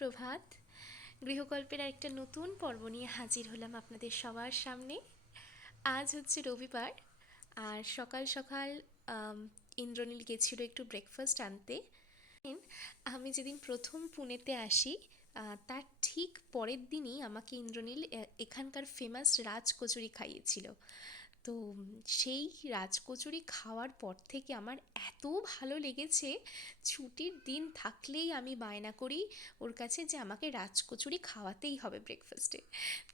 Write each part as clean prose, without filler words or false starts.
সুপ্রভাত। গৃহকল্পের আরেকটা নতুন পর্ব নিয়ে হাজির হলাম আপনাদের সবার সামনে। আজ হচ্ছে রবিবার, আর সকাল সকাল আম, ইন্দ্রনীল গেছিল একটু ব্রেকফাস্ট আনতে। আমি যেদিন প্রথম পুনেতে আসি তার ঠিক পরের দিনই আমাকে ইন্দ্রনীল এখানকার ফেমাস রাজ কচুরি খাইয়েছিল। তো সেই রাজকচুরি খাওয়ার পর থেকে আমার এত ভালো লেগেছে, ছুটির দিন থাকলেই আমি বায়না করি ওর কাছে যে আমাকে রাজকচুরি খাওয়াতেই হবে ব্রেকফাস্টে।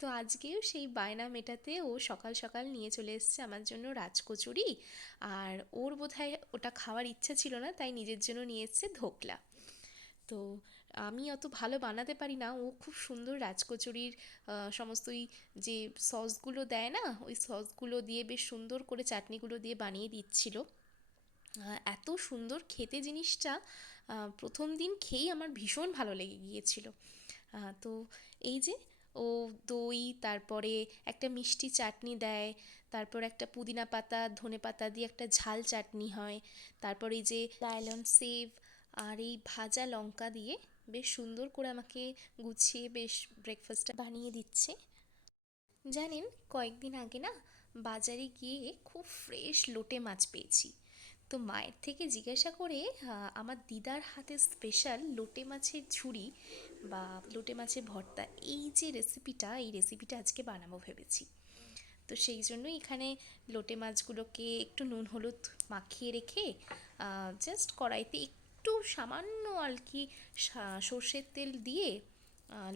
তো আজকেও সেই বায়না মেটাতে ও সকাল সকাল নিয়ে চলে এসেছে আমার জন্য রাজকচুরি। আর ওর বোধহয় ওটা খাওয়ার ইচ্ছা ছিল না, তাই নিজের জন্য নিয়ে এসেছে ধোকলা। তো আমি অত ভালো বানাতে পারি না, ও খুব সুন্দর রাজকচুরির সমস্ত ওই যে সসগুলো দেয় না, ওই সসগুলো দিয়ে বেশ সুন্দর করে চাটনিগুলো দিয়ে বানিয়ে দিচ্ছিল। এত সুন্দর খেতে জিনিসটা, প্রথম দিন খেয়েই আমার ভীষণ ভালো লেগে গিয়েছিল। তো এই যে ও দই, তারপরে একটা মিষ্টি চাটনি দেয়, তারপর একটা পুদিনা পাতা ধনে পাতা দিয়ে একটা ঝাল চাটনি হয়, তারপর এই যে লায়লন সেভ আর এই ভাজা লঙ্কা দিয়ে বেশ সুন্দর করে আমাকে গুছিয়ে বেশ ব্রেকফাস্টটা বানিয়ে দিচ্ছে। জানেন, কয়েকদিন আগে না বাজারে গিয়ে খুব ফ্রেশ লোটে মাছ পেয়েছি। তো মায়ের থেকে জিজ্ঞাসা করে আমার দিদার হাতে স্পেশাল লোটে মাছের ঝুড়ি বা লোটে মাছের ভর্তা, এই রেসিপিটা আজকে বানাবো ভেবেছি। তো সেই জন্যই এখানে লোটে মাছগুলোকে একটু নুন হলুদ মাখিয়ে রেখে জাস্ট কড়াইতে একটু সামান্য আর কি সর্ষের তেল দিয়ে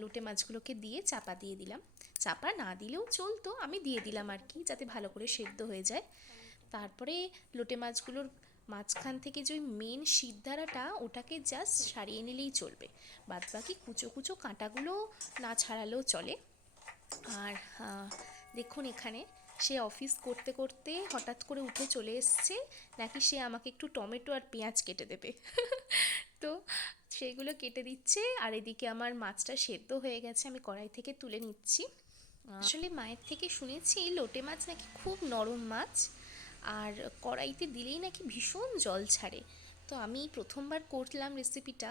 লোটে মাছগুলোকে দিয়ে চাপা দিয়ে দিলাম। চাপা না দিলেও চলতো, আমি দিয়ে দিলাম আর কি, যাতে ভালো করে সেদ্ধ হয়ে যায়। তারপরে লোটে মাছগুলোর মাঝখান থেকে যে ওই মেন শিরদাঁড়াটা, ওটাকে জাস্ট সারিয়ে নিলেই চলবে। বাদবাকি কুচো কুচো কাঁটাগুলো না ছাড়ালেও চলে। আর দেখুন এখানে সে অফিস করতে করতে হঠাৎ করে উঠে চলে এসছে নাকি সে আমাকে একটু টমেটো আর পেঁয়াজ কেটে দেবে। তো সেইগুলো কেটে দিচ্ছে, আর এদিকে আমার মাছটা সেদ্ধ হয়ে গেছে, আমি কড়াই থেকে তুলে নিচ্ছি। আসলে মায়ের থেকে শুনেছি লোটে মাছ নাকি খুব নরম মাছ, আর কড়াইতে দিলেই নাকি ভীষণ জল ছাড়ে। তো আমি প্রথমবার করলাম রেসিপিটা,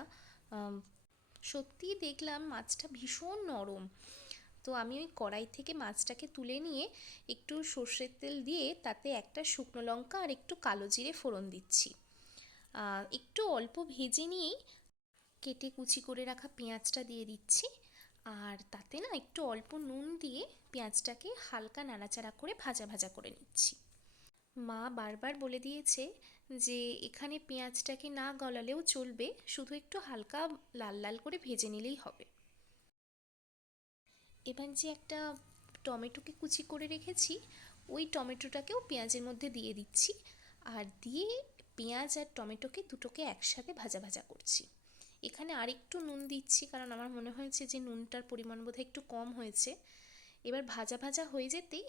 সত্যিই দেখলাম মাছটা ভীষণ নরম। তো আমি ওই কড়াই থেকে মাছটাকে তুলে নিয়ে একটু সর্ষের তেল দিয়ে তাতে একটা শুকনো লঙ্কা আর একটু কালো জিরে ফোড়ন দিচ্ছি। একটু অল্প ভেজে নিয়েই কেটে কুচি করে রাখা পেঁয়াজটা দিয়ে দিচ্ছি। আর তাতে না একটু অল্প নুন দিয়ে পেঁয়াজটাকে হালকা নাড়াচাড়া করে ভাজা ভাজা করে নিচ্ছি। মা বারবার বলে দিয়েছে যে এখানে পেঁয়াজটাকে না গলালেও চলবে, শুধু একটু হালকা লাল লাল করে ভেজে নিলেই হবে। এবার যে একটা টমেটোকে কুচি করে রেখেছি, ওই টমেটোটাকেও পেঁয়াজের মধ্যে দিয়ে দিচ্ছি। আর দিয়ে পেঁয়াজ আর টমেটোকে দুটোকে একসাথে ভাজা ভাজা করছি। এখানে আরেকটু নুন দিচ্ছি, কারণ আমার মনে হয়েছে যে নুনটার পরিমাণ বোধহয় একটু কম হয়েছে। এবার ভাজা ভাজা হয়ে যেতেই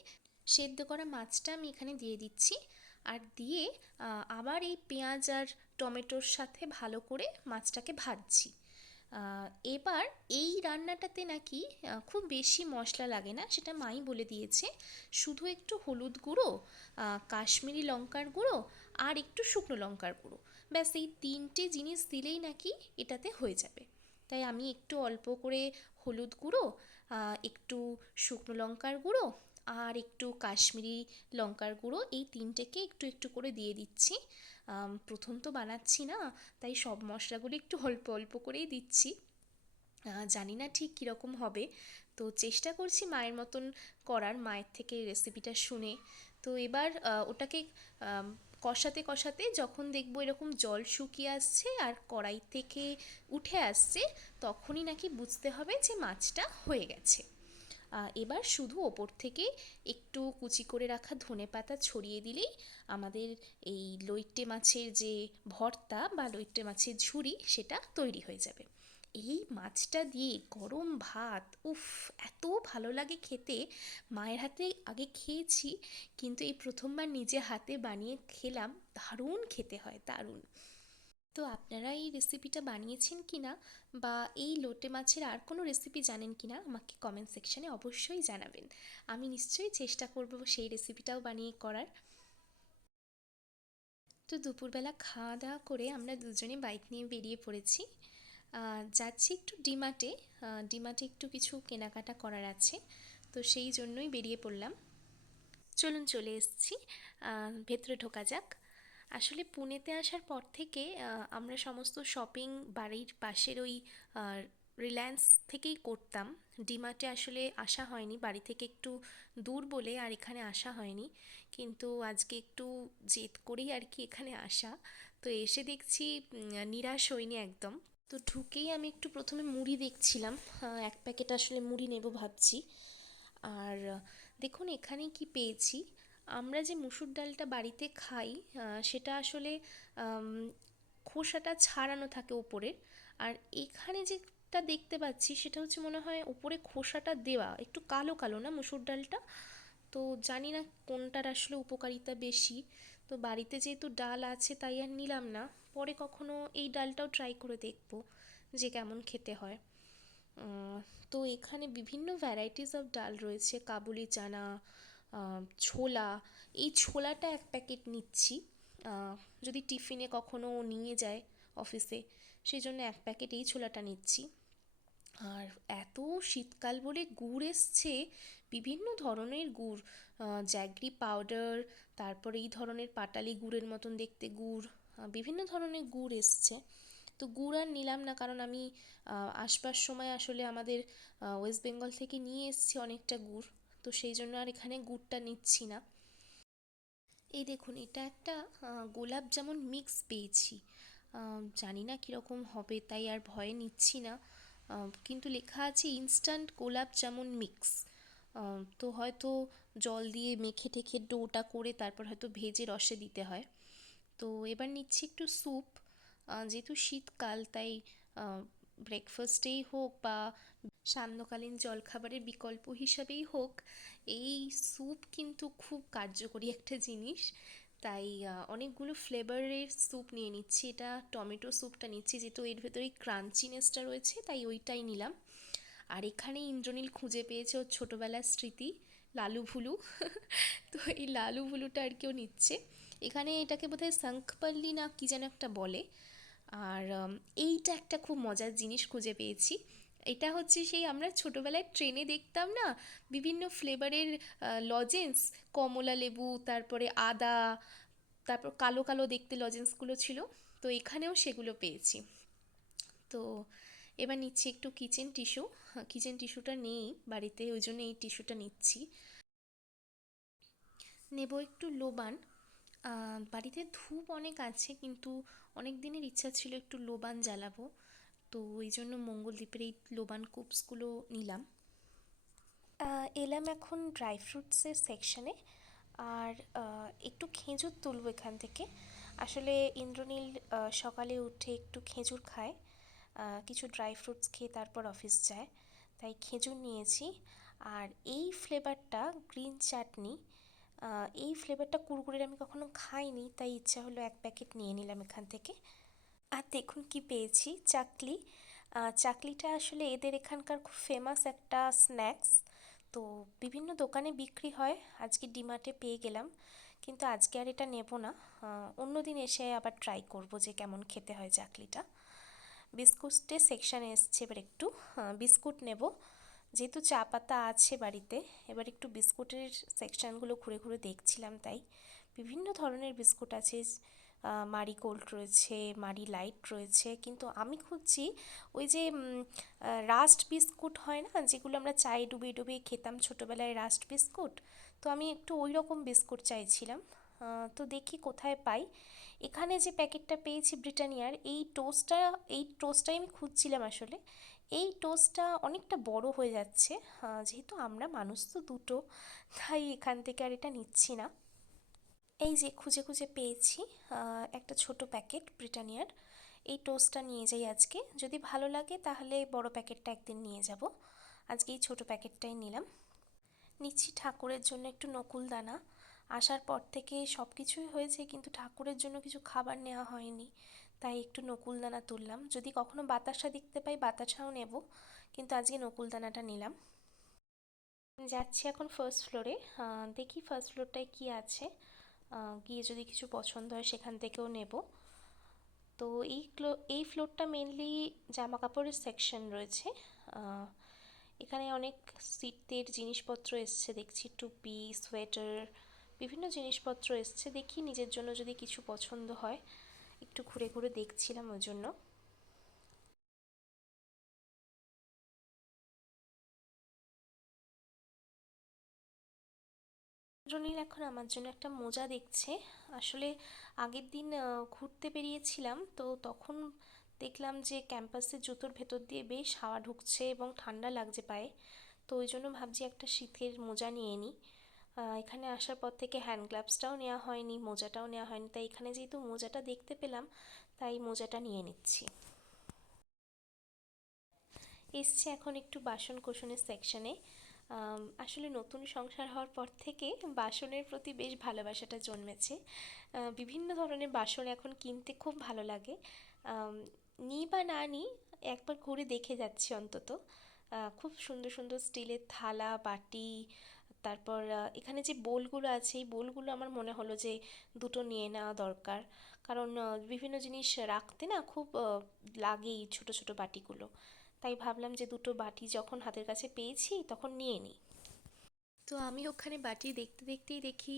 সেদ্ধ করা মাছটা আমি এখানে দিয়ে দিচ্ছি। আর দিয়ে আবার এই পেঁয়াজ আর টমেটোর সাথে ভালো করে মাছটাকে ভাজছি। এবার এই রান্নাটাতে নাকি খুব বেশি মশলা লাগে না, সেটা মাই বলে দিয়েছে। শুধু একটু হলুদ গুঁড়ো, কাশ্মীরি লঙ্কার গুঁড়ো আর একটু শুকনো লঙ্কার গুঁড়ো, ব্যাস এই তিনটে জিনিস দিলেই নাকি এটাতে হয়ে যাবে। তাই আমি একটু অল্প করে হলুদ গুঁড়ো, একটু শুকনো লঙ্কার গুঁড়ো আর একটু কাশ্মীরি লঙ্কার গুঁড়ো, এই তিনটেকে একটু একটু করে দিয়ে দিচ্ছি। প্রথম তো বানাচ্ছি না, তাই সব মশলাগুলো একটু অল্প অল্প করেই দিচ্ছি। জানি না ঠিক কীরকম হবে, তো চেষ্টা করছি মায়ের মতন করার, মায়ের থেকে রেসিপিটা শুনে। তো এবার ওটাকে কষাতে কষাতে যখন দেখবো এরকম জল শুকিয়ে আসছে আর কড়াই থেকে উঠে আসছে, তখনই নাকি বুঝতে হবে যে মাছটা হয়ে গেছে। এবার শুধু ওপর থেকে একটু কুচি করে রাখা ধনেপাতা ছড়িয়ে দিলেই আমাদের এই লইট্টে মাছের যে ভর্তা বা লইট্টে মাছের ঝুড়ি, সেটা তৈরি হয়ে যাবে। এই মাছটা দিয়ে গরম ভাত, উফ, এত ভালো লাগে খেতে। মায়ের হাতে আগে খেয়েছি, কিন্তু এই প্রথমবার নিজে হাতে বানিয়ে খেলাম, দারুণ খেতে হয়, দারুণ। তো আপনারা এই রেসিপিটা বানিয়েছেন কি না, বা এই লোটে মাছের আর কোনো রেসিপি জানেন কি না, আমাকে কমেন্ট সেকশানে অবশ্যই জানাবেন। আমি নিশ্চয়ই চেষ্টা করব সেই রেসিপিটাও বানিয়ে করার। তো দুপুরবেলা খাওয়া দাওয়া করে আমরা দুজনে বাইক নিয়ে বেরিয়ে পড়েছি। যাচ্ছি একটু ডিমার্টে। ডিমার্টে একটু কিছু কেনাকাটা করার আছে, তো সেই জন্যই বেরিয়ে পড়লাম। চলুন চলে এসেছি, ভেতরে ঢোকা যাক। আসলে পুনেতে আসার পর থেকে আমরা সমস্ত শপিং বাড়ির পাশের ওই রিলায়েন্স থেকেই করতাম। ডিমার্টে আসলে আসা হয়নি, বাড়ি থেকে একটু দূর বলে আর এখানে আসা হয়নি। কিন্তু আজকে একটু জেদ করেই আর কি এখানে আসা। তো এসে দেখছি নিরাশ হইনি একদম। তো ঢুকেই আমি একটু প্রথমে মুড়ি দেখছিলাম, এক প্যাকেট আসলে মুড়ি নেব ভাবছি। আর দেখুন এখানে কি পেয়েছি। আমরা যে মুসুর ডালটা বাড়িতে খাই, সেটা আসলে আম, খোসাটা ছাড়ানো থাকে ওপরে। আর এখানে যেটা দেখতে পাচ্ছি সেটা হচ্ছে মনে হয় ওপরে খোসাটা দেওয়া, একটু কালো কালো না মুসুর ডালটা। তো জানি না কোনটার আসলে উপকারিতা বেশি। তো বাড়িতে যেহেতু ডাল আছে তাই আর নিলাম না, পরে কখনো এই ডালটাও ট্রাই করে দেখব যে কেমন খেতে হয়। আহ, তো এখানে বিভিন্ন ভ্যারাইটিস অফ ডাল রয়েছে, কাবুলি চানা, ছোলা। এই ছোলাটা এক প্যাকেট নিচ্ছি, আহ, যদি টিফিনে কখনো নিয়ে যায় অফিসে, সেই জন্য এক প্যাকেট এই ছোলাটা নিচ্ছি। আর এত শীতকাল বলে গুড় এসছে, বিভিন্ন ধরনের গুড়, জ্যাগরি পাউডার, তারপরে এই ধরনের পাটালি গুড়ের মতন দেখতে গুড়, বিভিন্ন ধরনের গুড় এসছে। তো গুড় আর নিলাম না, কারণ আমি আসবার সময় আসলে আমাদের ওয়েস্ট বেঙ্গল থেকে নিয়ে এসেছি অনেকটা গুড়। তো সেই জন্য আর এখানে গুড়টা নিচ্ছি না। এই দেখুন এটা একটা গোলাপ জামুন মিক্স পেয়েছি। জানি না কীরকম হবে তাই আর ভয়ে নিচ্ছি না। কিন্তু লেখা আছে ইনস্ট্যান্ট গোলাপ জামুন মিক্স। তো হয়তো জল দিয়ে মেখে টেখে ডোটা করে তারপর হয়তো ভেজে রসে দিতে হয়। তো এবার নিচ্ছি একটু স্যুপ। যেহেতু শীতকাল তাই ব্রেকফাস্টেই হোক বা সান্ধ্যকালীন জলখাবারের বিকল্প হিসাবেই হোক, এই স্যুপ কিন্তু খুব কার্যকরী একটা জিনিস। তাই অনেকগুলো ফ্লেভারের স্যুপ নিয়ে নিচ্ছি। এটা টমেটো স্যুপটা নিচ্ছি, যেহেতু এর ভেতরে ক্রাঞ্চিনেসটা রয়েছে তাই ওইটাই নিলাম। আর এখানে ইন্দ্রনীল খুঁজে পেয়েছে ওর ছোটোবেলার স্মৃতি, লালু ভুলু। তো এই লালু ভুলুটা আর কেউ নিচ্ছে। এখানে এটাকে বোধহয় শঙ্খপাল্লি না কি যেন একটা বলে। আর এইটা একটা খুব মজার জিনিস খুঁজে পেয়েছি। এটা হচ্ছে সেই আমরা ছোটোবেলায় ট্রেনে দেখতাম না, বিভিন্ন ফ্লেভারের লজেন্স, কমলা লেবু, তারপরে আদা, তারপর কালো কালো দেখতে লজেন্সগুলো ছিল। তো এখানেও সেগুলো পেয়েছি। তো এবার নিচ্ছি একটু কিচেন টিস্যু। কিচেন টিস্যুটা নেই বাড়িতে, ওই জন্য এই টিস্যুটা নিচ্ছি। নেব একটু লোবান। বাড়িতে ধূপ অনেক আছে, কিন্তু অনেক দিনের ইচ্ছা ছিল একটু লোবান জ্বালাবো। তো ওই জন্য মঙ্গলদ্বীপের এই লোবান কুপসগুলো নিলাম। এলাম এখন ড্রাই ফ্রুটসের সেকশনে। আর একটু খেজুর তুলব এখান থেকে। আসলে ইন্দ্রনীল সকালে উঠে একটু খেজুর খায়, কিছু ড্রাই ফ্রুটস খেয়ে তারপর অফিস যায়, তাই খেজুর নিয়েছি। আর এই ফ্লেভারটা গ্রিন চাটনি, এই ফ্লেভারটা কুরকুরের আমি কখনো খাইনি, তাই ইচ্ছা হলো এক প্যাকেট নিয়ে নিলাম এখান থেকে। আর দেখুন কি পেয়েছি, চাকলি। চাকলিটা আসলে এদের এখানকার খুব ফেমাস একটা স্ন্যাক্স। তো বিভিন্ন দোকানে বিক্রি হয়, আজকে ডিমার্টে পেয়ে গেলাম। কিন্তু আজকে আর এটা নেব না, অন্য দিন এসে আবার ট্রাই করব যে কেমন খেতে হয় চাকলিটা। বিস্কুটের সেকশানে এসছে এবার একটু, বিস্কুট নেব। যেহেতু চা পাতা আছে বাড়িতে, এবার একটু বিস্কুটের সেকশানগুলো ঘুরে ঘুরে দেখছিলাম। তাই বিভিন্ন ধরনের বিস্কুট আছে, মারি গোল্ড রয়েছে, মারি লাইট রয়েছে, কিন্তু আমি খুঁজছি ওই যে রাস্ট বিস্কুট হয় না, যেগুলো আমরা চায়ে ডুবিয়ে ডুবিয়ে খেতাম ছোটোবেলায়, রাস্ট বিস্কুট। তো আমি একটু ওই রকম বিস্কুট চাইছিলাম। তো দেখি কোথায় পাই। এখানে যে প্যাকেটটা পেয়েছি ব্রিটানিয়ার, এই টোস্টটাই আমি খুঁজছিলাম আসলে। এই টোস্টটা অনেকটা বড় হয়ে যাচ্ছে, যেহেতু আমরা মানুষ তো দুটো, তাই এখান থেকে আর এটা নিচ্ছি না। এই যে খুঁজে খুঁজে পেয়েছি একটা ছোট প্যাকেট ব্রিটানিয়ার। এই টোস্টটা নিয়ে যাই আজকে, যদি ভালো লাগে তাহলে বড় প্যাকেটটা একদিন নিয়ে যাব। আজকে এই ছোট প্যাকেটটাই নিলাম। নিচ্ছি ঠাকুরের জন্য একটু নকুল দানা। আসার পর থেকে সব কিছুই হয়েছে, কিন্তু ঠাকুরের জন্য কিছু খাবার নেওয়া হয়নি, তাই একটু নকুল দানা তুললাম। যদি কখনো বাতাসা দেখতে পাই বাতাসাও নেব, কিন্তু আজকে নকুল দানাটা নিলাম। যাচ্ছি এখন ফার্স্ট ফ্লোরে, দেখি ফার্স্ট ফ্লোরটায় কী আছে, গিয়ে যদি কিছু পছন্দ হয় সেখান থেকেও নেব। তো এই ফ্লোরটা মেনলি জামা কাপড়ের সেকশন রয়েছে। এখানে অনেক শীতের জিনিসপত্র এসছে দেখছি, টুপি, সোয়েটার, বিভিন্ন জিনিসপত্র এসছে। দেখি নিজের জন্য যদি কিছু পছন্দ হয়, একটু ঘুরে ঘুরে দেখছিলাম ওই জন্য। রনিল এখন আমার জন্য একটা মোজা দেখছে। আসলে আগের দিন ঘুরতে বেরিয়েছিলাম, তো তখন দেখলাম যে ক্যাম্পাসের জুতোর ভেতর দিয়ে বেশ হাওয়া ঢুকছে এবং ঠান্ডা লাগছে পায়ে। তো ওই জন্য ভাবছি একটা শীতের মোজা নিয়ে নিই। এখানে আসার পর থেকে হ্যান্ড গ্লাভসটাও নেওয়া হয়নি, মোজাটাও নেওয়া হয়নি, তাই এখানে যেহেতু মোজাটা দেখতে পেলাম তাই মোজাটা নিয়ে নিচ্ছি। এসছে এখন একটু বাসন কোসনের সেকশনে। আসলে নতুন সংসার হওয়ার পর থেকে বাসনের প্রতি বেশ ভালোবাসাটা জন্মেছে। বিভিন্ন ধরনের বাসন এখন কিনতে খুব ভালো লাগে। নিই বা না নিই, একবার ঘুরে দেখে যাচ্ছি অন্তত। খুব সুন্দর সুন্দর স্টিলের থালা, বাটি, তারপর এখানে যে বোলগুলো আছে, এই বোলগুলো আমার মনে হলো যে দুটো নিয়ে নেওয়া দরকার। কারণ বিভিন্ন জিনিস রাখতে না খুব লাগেই ছোট ছোট বাটিগুলো। তাই ভাবলাম যে দুটো বাটি যখন হাতের কাছে পেয়েছি তখন নিয়ে নিই। তো আমি ওখানে বাটি দেখতে দেখতেই দেখি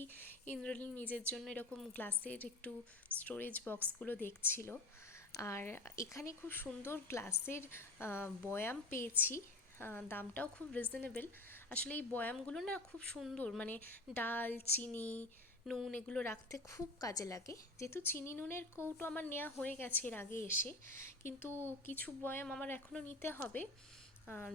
ইন্দ্রনীল নিজের জন্য এরকম গ্লাসের একটু স্টোরেজ বক্সগুলো দেখছিল। আর এখানে খুব সুন্দর গ্লাসের বয়াম পেয়েছি, দামটাও খুব রিজনেবল। আসলে এই বয়ামগুলো না খুব সুন্দর, মানে ডাল, চিনি, নুন এগুলো রাখতে খুব কাজে লাগে। যেহেতু চিনি নুনের কৌটো আমার নেওয়া হয়ে গেছে এর আগে এসে, কিন্তু কিছু বয়াম আমার এখনও নিতে হবে।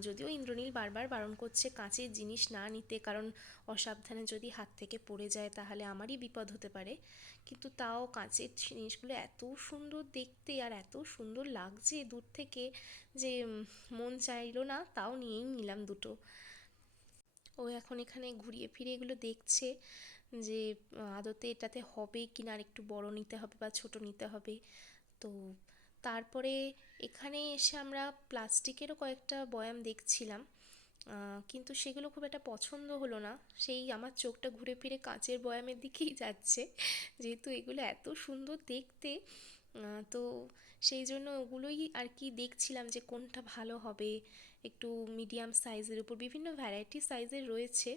যদিও ইন্দ্রনীল বারবার বারণ করছে কাঁচের জিনিস না নিতে, কারণ অসাবধানে যদি হাত থেকে পড়ে যায় তাহলে আমারই বিপদ হতে পারে। কিন্তু তাও কাঁচের জিনিসগুলো এত সুন্দর দেখতে আর এত সুন্দর লাগছে দূর থেকে যে মন চাইলো না, তাও নিয়েই নিলাম দুটো। ও এখন এখানে ঘুরিয়ে ফিরে এগুলো দেখছে যে আদতে এটাতে হবে কি না, আর একটু বড় নিতে হবে বা ছোট নিতে হবে। তো তারপরে এখানে এসে আমরা প্লাস্টিকেরও কয়েকটা বয়াম দেখছিলাম, কিন্তু সেগুলো খুব একটা পছন্দ হলো না। সেই আমার চোখটা ঘুরে ফিরে কাঁচের বয়ামের দিকেই যাচ্ছে, যেহেতু এগুলো এত সুন্দর দেখতে। তো সেই জন্য ওগুলোই আর কি দেখছিলাম যে কোনটা ভালো হবে। একটু মিডিয়াম সাইজের উপর বিভিন্ন ভ্যারাইটি সাইজের রয়েছে।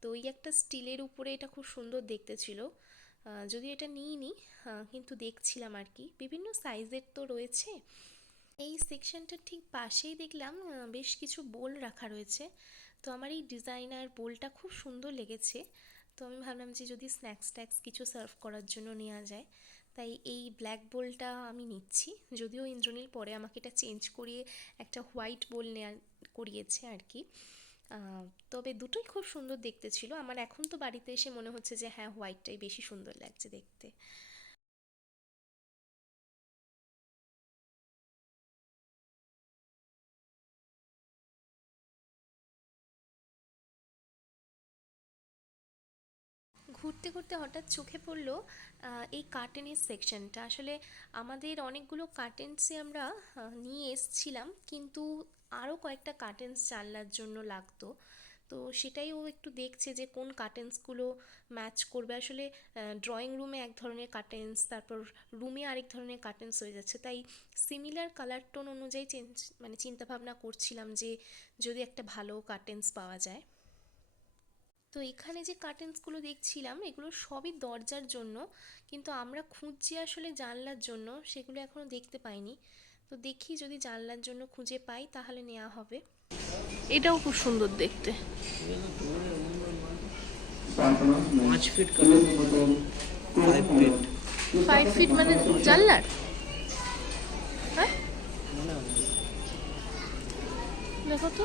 তো ওই একটা স্টিলের উপরে এটা খুব সুন্দর দেখতে ছিল, যদিও এটা নিইনি, কিন্তু দেখছিলাম আর কি বিভিন্ন সাইজের তো রয়েছে। এই সেকশনটার ঠিক পাশেই দেখলাম বেশ কিছু বোল রাখা রয়েছে। তো আমার এই ডিজাইনার বোলটা খুব সুন্দর লেগেছে। তো আমি ভাবলাম যে যদি স্ন্যাক্স ট্যাক্স কিছু সার্ভ করার জন্য নেওয়া যায়, তাই এই ব্ল্যাক বোলটা আমি নিচ্ছি। যদিও ইন্দ্রনীল পরে আমাকে এটা চেঞ্জ করিয়ে একটা হোয়াইট বোল নেওয়া করিয়েছে আর কি। তবে দুটোই খুব সুন্দর দেখতে ছিল। আমার এখন তো বাড়িতে এসে মনে হচ্ছে যে হ্যাঁ, হোয়াইটটাই বেশি সুন্দর লাগছে দেখতে। ঘুরতে ঘুরতে হঠাৎ চোখে পড়লো এই কার্টেনের সেকশনটা। আসলে আমাদের অনেকগুলো কার্টেন্সই আমরা নিয়ে এসছিলাম, কিন্তু আরও কয়েকটা কার্টেন্স জানলার জন্য লাগতো। তো সেটাই ও একটু দেখছে যে কোন কার্টেন্সগুলো ম্যাচ করবে। আসলে ড্রয়িং রুমে এক ধরনের কার্টেন্স, তারপর রুমে আরেক ধরনের কার্টেন্স হয়ে যাচ্ছে, তাই সিমিলার কালার টোন অনুযায়ী মানে চিন্তাভাবনা করছিলাম যে যদি একটা ভালো কার্টেন্স পাওয়া যায়। তো এখানে যে কার্টেন্সগুলো দেখছিলাম এগুলো সবই দরজার জন্য, কিন্তু আমরা খুঁজছি আসলে জানলার জন্য, সেগুলো এখনও দেখতে পাইনি। তো দেখি যদি জানলার জন্য খুঁজে পাই তাহলে নেওয়া হবে। এটাও খুব সুন্দর দেখতে। 5 ফিট কালার, 5 ফিট। 5 ফিট মানে জানলার? হ্যাঁ, দেখো তো।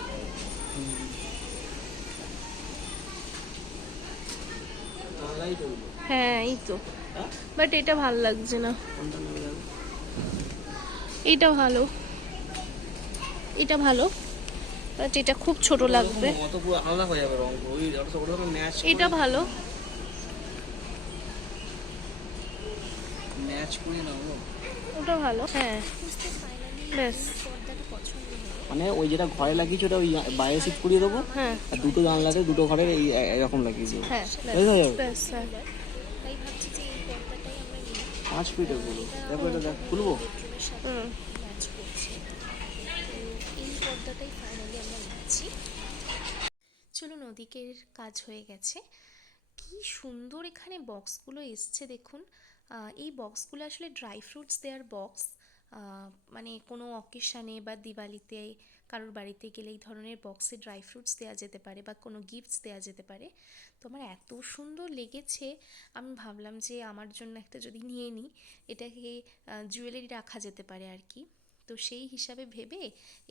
হ্যাঁ এই তো, বাট এটা ভালো লাগছে না। এটা ভালো, এটা ভালো, বাট এটা খুব ছোট লাগবে। অত পুরো আলাদা হয়ে যাবে রং, ওই ওটা তো ম্যাচ, এটা ভালো। ম্যাচ করে নাও। ওটা ভালো, হ্যাঁ। ব্যাস, মানে ওই যেটা ঘরে লাগিয়েছি ওটা ওই বাইরে শিফট করিয়ে দেবো, হ্যাঁ আর দুটো জানলাতে দুটো ঘরে এই এরকম লাগিয়ে দেবো। হ্যাঁ, হয়ে যাবে। ব্যাস, হ্যাঁ। তাই ভাবছি যে এই পর্দাটাই আমরা নিই। 5 ফিটের পুরো। এটা দেখো এটা দেখ, আমাদের খুলবো? বেডরুমের সাথে ম্যাচ করছে। তো এই পর্দাটাই ফাইনালি আমরা নিচ্ছি। চলুন, ওদিকের কাজ হয়ে গেছে। কি সুন্দর এখানে বক্সগুলো এসছে দেখুন। এই বক্সগুলো আসলে ড্রাই ফ্রুটস দেওয়ার বক্স। মানে কোনো অকেশানে বা দিওয়ালিতে কারোর বাড়িতে গেলে এই ধরনের বক্সে ড্রাই ফ্রুটস দেওয়া যেতে পারে বা কোনো গিফটস দেওয়া যেতে পারে। তো আমার এত সুন্দর লেগেছে, আমি ভাবলাম যে আমার জন্য একটা যদি নিয়ে নিই, এটাকে জুয়েলারি রাখা যেতে পারে আর কি। তো সেই হিসাবে ভেবে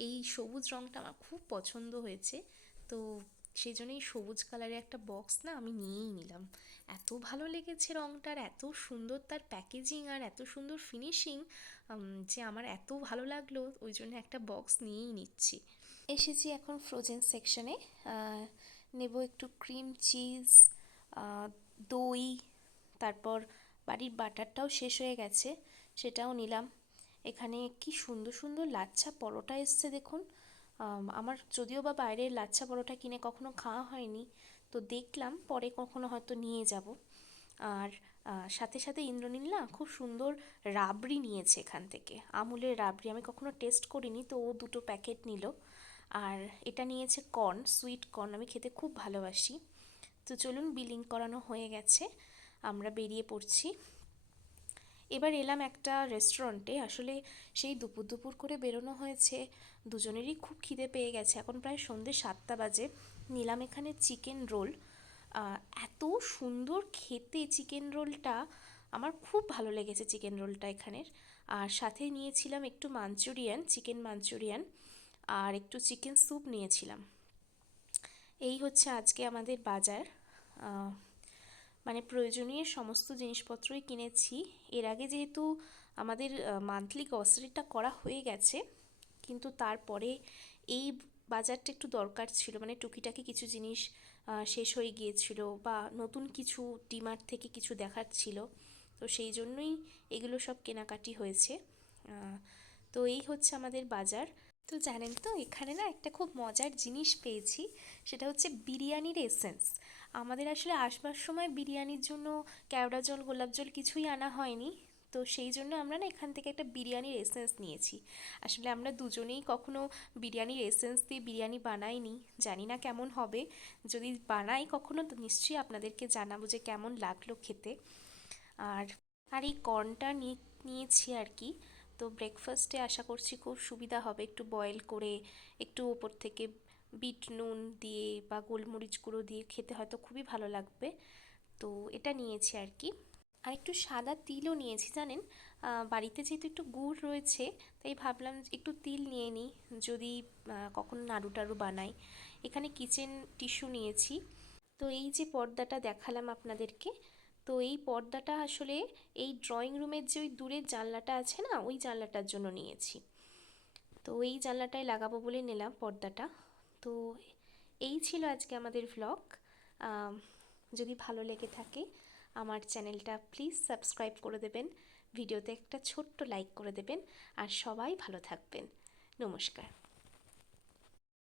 এই সবুজ রঙটা আমার খুব পছন্দ হয়েছে। তো সেই জন্যই সবুজ কালারের একটা বক্স না আমি নিয়েই নিলাম। এত ভালো লেগেছে রঙটার, এত সুন্দর তার প্যাকেজিং আর এত সুন্দর ফিনিশিং, যে আমার এত ভালো লাগলো, ওই জন্য একটা বক্স নিয়েই নিচ্ছি। এসেছি এখন ফ্রোজেন সেকশনে। নেব একটু ক্রিম চিজ, দই, তারপর বাড়ির বাটারটাও শেষ হয়ে গেছে, সেটাও নিলাম। এখানে কি সুন্দর সুন্দর লাচ্ছা পরোটা এসছে দেখুন। আমার যদিও বা বাইরের লাচ্ছা পরোটা কিনে কখনো খাওয়া হয়নি, তো দেখলাম পরে কখনো হয়তো নিয়ে যাব। আর সাথে সাথে ইন্দ্রনীল না খুব সুন্দর রাবড়ি নিয়েছে এখান থেকে, আমুলের রাবড়ি। আমি কখনো টেস্ট করিনি, তো ও 2টো প্যাকেট নিল। আর এটা নিয়েছে কর্ন, সুইট কর্ন, আমি খেতে খুব ভালোবাসি। তো চলুন, বিলিং করানো হয়ে গেছে, আমরা বেরিয়ে পড়ছি। এবার এলাম একটা রেস্টুরেন্টে। আসলে সেই দুপুর দুপুর করে বেরোনো হয়েছে, দুজনেরই খুব খিদে পেয়ে গেছে, এখন প্রায় সন্ধ্যে 7টা বাজে। নিলাম এখানে চিকেন রোল। এত সুন্দর খেতে চিকেন রোলটা, আমার খুব ভালো লেগেছে চিকেন রোলটা এখানের। আর সাথে নিয়েছিলাম একটু মাঞ্চুরিয়ান, চিকেন মাঞ্চুরিয়ান, আর একটু চিকেন স্যুপ নিয়েছিলাম। এই হচ্ছে আজকে আমাদের বাজার। মানে প্রয়োজনীয় সমস্ত জিনিসপত্রই কিনেছি। এর আগে যেহেতু আমাদের মান্থলি গ্রসারিটা করা হয়ে গেছে, কিন্তু তারপরে এই বাজারটা একটু দরকার ছিল, মানে টুকিটাকি কিছু জিনিস শেষ হয়ে গিয়েছিল বা নতুন কিছু ডিমার্ট থেকে কিছু দেখার ছিল, তো সেই জন্যই এগুলো সব কেনাকাটি হয়েছে। তো এই হচ্ছে আমাদের বাজার। তো জানেন তো, এখানে না একটা খুব মজার জিনিস পেয়েছি, সেটা হচ্ছে বিরিয়ানির এসেন্স। আমাদের আসলে আসবার সময় বিরিয়ানির জন্য কেওড়া জল, গোলাপ জল কিছুই আনা হয়নি, তো সেই জন্য আমরা না এখান থেকে একটা বিরিয়ানির এসেন্স নিয়েছি। আসলে আমরা দুজনেই কখনো বিরিয়ানির এসেন্স দিয়ে বিরিয়ানি বানাইনি, জানি না কেমন হবে। যদি বানাই কখনো, তো নিশ্চয়ই আপনাদেরকে জানাবো যে কেমন লাগলো খেতে। আর আর এই কর্নটা নিয়েছি আর কি। তো ব্রেকফাস্টে আশা করছি খুব সুবিধা হবে, একটু বয়েল করে একটু ওপর থেকে বিট নুন দিয়ে বা গোলমরিচ গুঁড়ো দিয়ে খেতে হয়তো খুবই ভালো লাগবে। তো এটা নিয়েছি আর কি। আর একটু সাদা তিলও নিয়েছি জানেন। বাড়িতে যেহেতু একটু গুড় রয়েছে, তাই ভাবলাম একটু তিল নিয়ে নিই, যদি কখনো নাড়ু টাড়ু বানাই। এখানে কিচেন টিস্যু নিয়েছি। তো এই যে পর্দাটা দেখালাম আপনাদেরকে, তো এই পর্দাটা আসলে এই ড্রয়িং রুমের যে ওই দূরের জানলাটা আছে না, ওই জানলাটার জন্য নিয়েছি। তো এই জানলাটায় লাগাবো বলে নিলাম পর্দাটা। তো এই ছিল আজকে আমাদের ভ্লগ। যদি ভালো লেগে থাকে আমার চ্যানেলটা প্লিজ সাবস্ক্রাইব করে দেবেন, ভিডিওতে একটা ছোট্ট লাইক করে দেবেন, আর সবাই ভালো থাকবেন। নমস্কার।